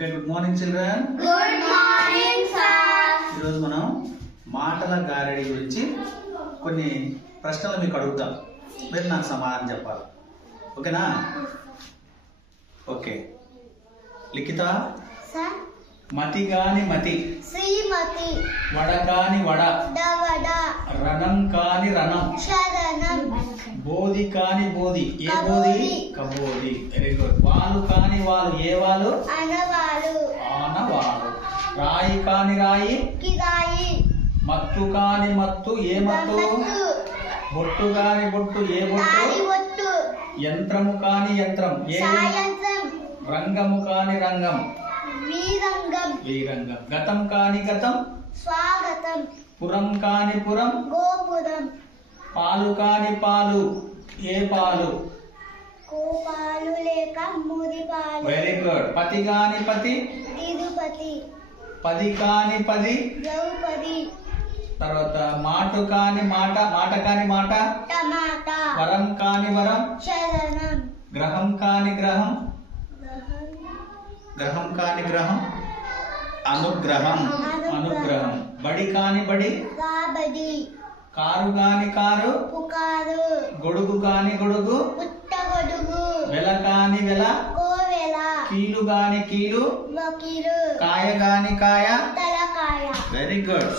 Okay, good morning children. Good morning sir. ఈరోజు మనం మాటల గారడి గురించి కొన్ని ప్రశ్నలు మీకు అడుగుతాం, మీరు నాకు సమాధానం చెప్పాలి. ఓకేనా? ఓకే. లిఖిత, సార్. మతి గాని మతి, శ్రీమతి, వడ కాని వడ, దవడ, రణం కాని రణం, శరణం, బోధి కాని బోధి, ఏ కబోది. బోధి? కబోది. Very good. వాలు కాని వాలు, ఏ వాలు? అనవాలు, ఆనవాలు. రాయి కాని రాయి, కిరాయి, మత్తు కాని మత్తు, ఏ మత్తు? గమ్మత్తు, బొట్టు కాని బొట్టు, ఏ బొట్టు? తాళిబొట్టు, యంత్రము కాని యంత్రం, ఏ? సాయంత్రం, రంగము కాని రంగం, వీరంగం, వీరంగం. గతం కాని గతం, స్వాగతం, పురం కాని పురం, గోపురం, పాలు కాని పాలు, ఏ పాలు? కోపాలు లేక ముదిపాలు, వెరీ గుడ్. పతి కాని పతి, తిరుపతి, పది కాని పది, ద్రౌపది, తర్వాత మాటు కాని మాట, మాట కాని మాట, టమాటా, వరం కాని వరం, శరణం, గ్రహం కాని గ్రహం, గ్రహం, గ్రహం కాని గ్రహం, అనుగ్రహం, అనుగ్రహం. అనుగ్రహం. బడి కాని బడి, రాబడి, కారు కాని కారు, పుకారు, గొడుగు కాని గొడుగు, పుట్టగొడుగు, వెల కాని వెల, కోవెల, కీలు కాని కీలు, వకీలు, కాయ కాని కాయ. తలకాయ. Very good.